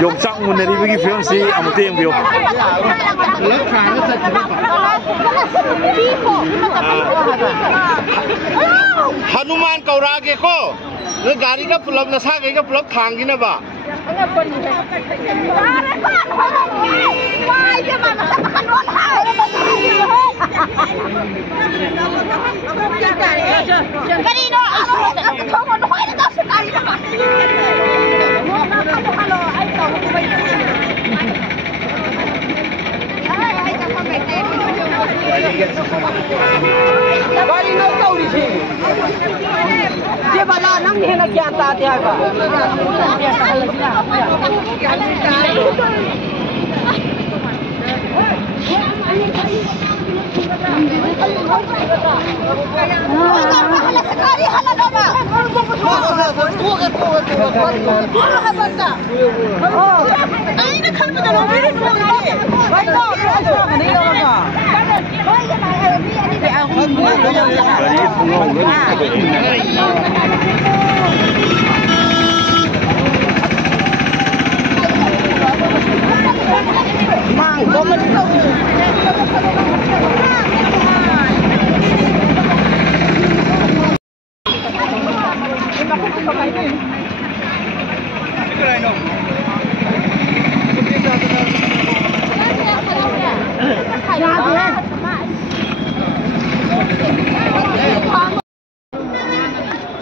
用张文的你不给film si amu tu yang bio. Hanuman kau rage ko, gari ka pelap nasa ka pelap thang gina ba? Gari no kau di sini. Dia bala nang ni nak kian ta dia ba.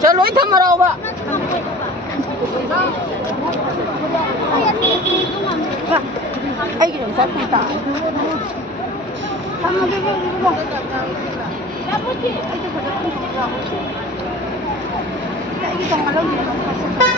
Chalo ito maraw ba? Ay gino sa puta. Tama gino mo. Dapat ay ito. Ay ito malaw dito.